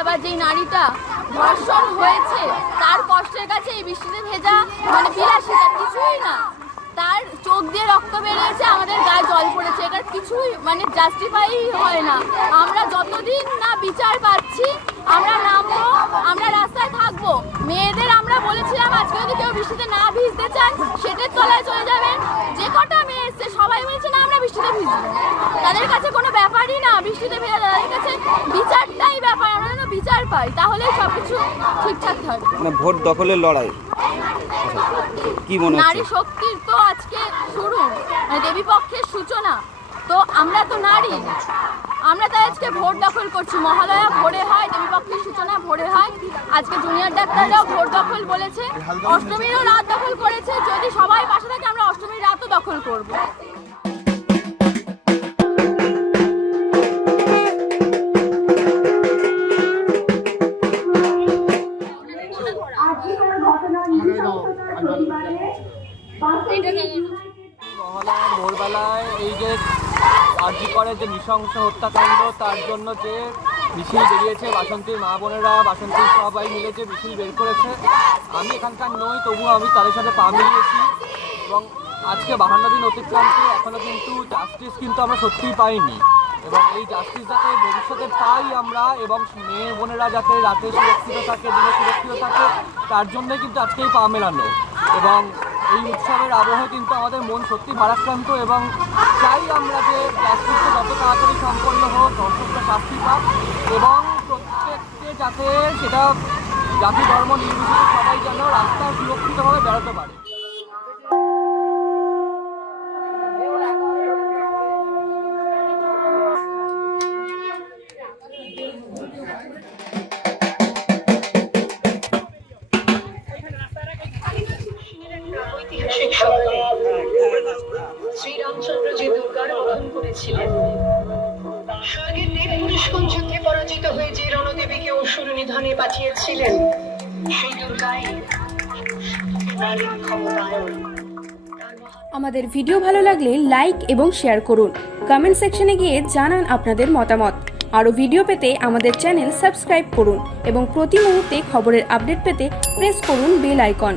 এবার যেই নারীটা ধর্ষণ হয়েছে, তার কষ্টের কাছে এই বৃষ্টিতে ভেজা মানে বিলাসিতা, কিছুই না। তার চোখ দিয়ে রক্ত বেরিয়েছে, আমাদের গায়ে জল পড়েছে এটার কিছুই মানে জাস্টিফাই হয় না। আমরা যতদিন না বিচার পাচ্ছি, আমরা নামবো, আমরা রাস্তায় থাকব। মেয়েদের আমরা বলেছিলাম, আজকে যদি কেউ বৃষ্টিতে না ভিজতে চান সেটের তলায় চলে যাবেন। যে কটা মেয়ে এসছে, সবাই বলছে, না, আমরা বৃষ্টিতে ভিজবো। তাদের কাছে কোনো ব্যাপারই না, বৃষ্টিতে ভেজা তাদের কাছে বিচারটাই ব্যাপার আমরা যেন বিচার পাই তাহলে সব কিছু ঠিকঠাক থাকবে। মানে ভোট দখলের লড়াই। কি মনে নারী শক্তির তো আজকে শুরু মানে দেবী পক্ষের সূচনা। তো আমরা তো নারী আমরা তাই আজকে ভোট দখল করছি। মহালয়া ভোরে হয় দেবী পক্ষের সূচনা ভোরে হয়। আজকে জুনিয়র ডাক্তাররাও ভোট দখল বলেছে। অষ্টমীরও রাত দখল করেছে। যদি সবাই পাশে থাকে আমরা অষ্টমীর রাতও দখল করব। মহালয়া ভোরবেলায় এই যে আরজি করে যে নৃশংস হত্যাকাণ্ড, তার জন্য যে মিছিল বেরিয়েছে, বাসন্তীর মা বোনেরা, বাসন্তীর সবাই মিলে যে মিছিল বের করেছে, আমি এখানকার নই, তবুও আমি তাদের সাথে পা মিলিয়েছি এবং আজকে বাহান্ন দিন অতিক্রান্তে এখনও কিন্তু জাস্টিস কিন্তু আমরা সত্যিই পাইনি। এবং এই জাস্টিস যাতে ভবিষ্যতে পাই আমরা এবং মেয়ে বোনেরা যাতে রাতে সুরক্ষিত থাকে, দিনে সুরক্ষিত থাকে, তার জন্যই কিন্তু আজকে এই পা মেলানো। এবং এই উৎসবের আবহে কিন্তু আমাদের মন সত্যি ভারাক্রান্ত এবং চাই আমরা যে ক্যাশ যত তাড়াতাড়ি সম্পন্ন হোক দর্শকটা শাস্তি পাক এবং প্রত্যেককে যাতে সেটা জাতি ধর্ম নির্বিশেষে সবাই যেন রাস্তায় সুরক্ষিতভাবে বেড়াতে পারে। করেছিলেন। স্বর্গের দেব পরাজিত হয়ে যে রণদেবীকে অসুর নিধনে পাঠিয়েছিলেন, সেই দুর্গাই আমাদের ভিডিও ভালো লাগলে লাইক এবং শেয়ার করুন। কমেন্ট সেকশনে গিয়ে জানান আপনাদের মতামত। আরও ভিডিও পেতে আমাদের চ্যানেল সাবস্ক্রাইব করুন এবং প্রতি মুহূর্তে খবরের আপডেট পেতে প্রেস করুন বেল আইকন।